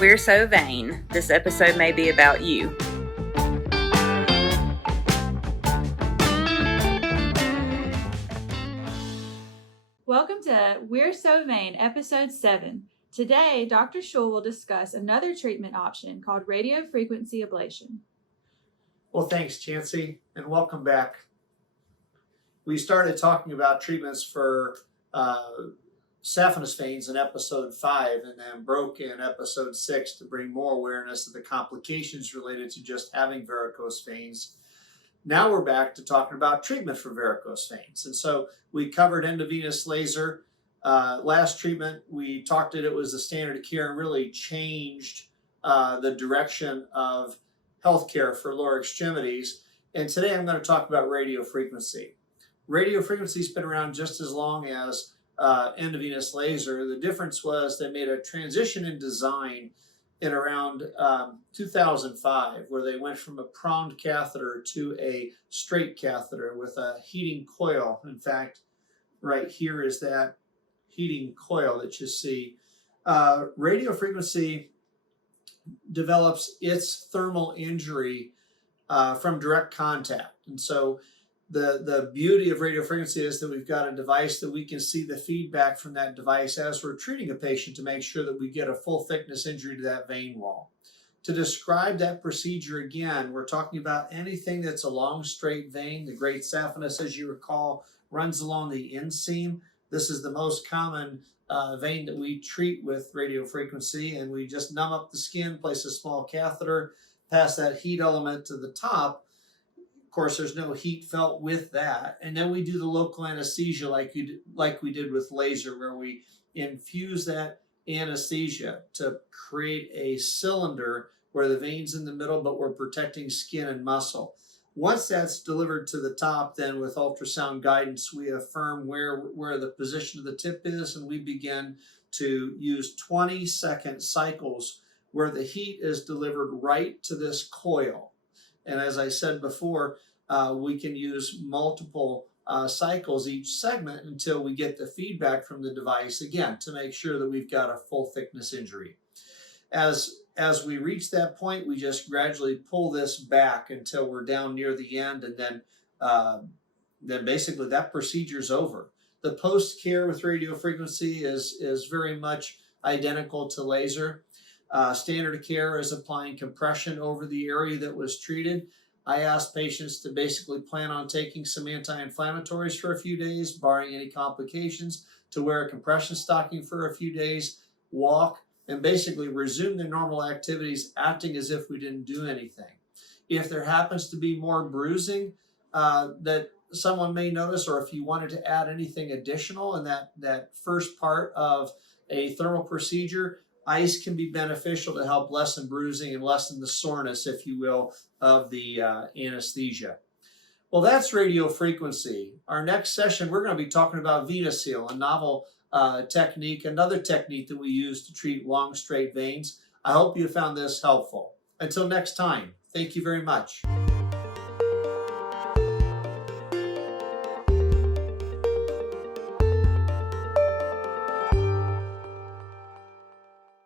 We're so vain. This episode may be about you. Welcome to We're So Vain, Episode 7. Today, Dr. Schul will discuss another treatment option called radiofrequency ablation. Well, thanks, Chancey, and welcome back. We started talking about treatments for saphenous veins in episode 5 and then broke in episode 6 to bring more awareness of the complications related to just having varicose veins. Now we're back to talking about treatment for varicose veins. And so we covered endovenous laser. Last treatment, we talked that it was the standard of care and really changed the direction of healthcare for lower extremities. And today I'm going to talk about radiofrequency. Radiofrequency's been around just as long as endovenous laser. The difference was they made a transition in design in around 2005, where they went from a pronged catheter to a straight catheter with a heating coil. In fact, right here is that heating coil that you see. Radiofrequency develops its thermal injury from direct contact. And so the beauty of radiofrequency is that we've got a device that we can see the feedback from that device as we're treating a patient to make sure that we get a full thickness injury to that vein wall. To describe that procedure again, we're talking about anything that's a long straight vein. The great saphenous, as you recall, runs along the inseam. This is the most common vein that we treat with radiofrequency, and we just numb up the skin, place a small catheter, pass that heat element to the top. Of course, there's no heat felt with that. And then we do the local anesthesia like we did with laser, where we infuse that anesthesia to create a cylinder where the vein's in the middle, but we're protecting skin and muscle. Once that's delivered to the top, then with ultrasound guidance, we affirm where the position of the tip is, and we begin to use 20-second cycles where the heat is delivered right to this coil. And as I said before, we can use multiple cycles each segment until we get the feedback from the device, again, to make sure that we've got a full thickness injury. As we reach that point, we just gradually pull this back until we're down near the end, and then basically that procedure's over. The post-care with radiofrequency is very much identical to laser. Standard of care is applying compression over the area that was treated. I ask patients to basically plan on taking some anti-inflammatories for a few days, barring any complications, to wear a compression stocking for a few days, walk, and basically resume their normal activities, acting as if we didn't do anything. If there happens to be more bruising that someone may notice, or if you wanted to add anything additional in that first part of a thermal procedure, ice can be beneficial to help lessen bruising and lessen the soreness, if you will, of the anesthesia. Well, that's radiofrequency. Our next session, we're going to be talking about venous seal, a novel technique, another technique that we use to treat long straight veins. I hope you found this helpful. Until next time, thank you very much.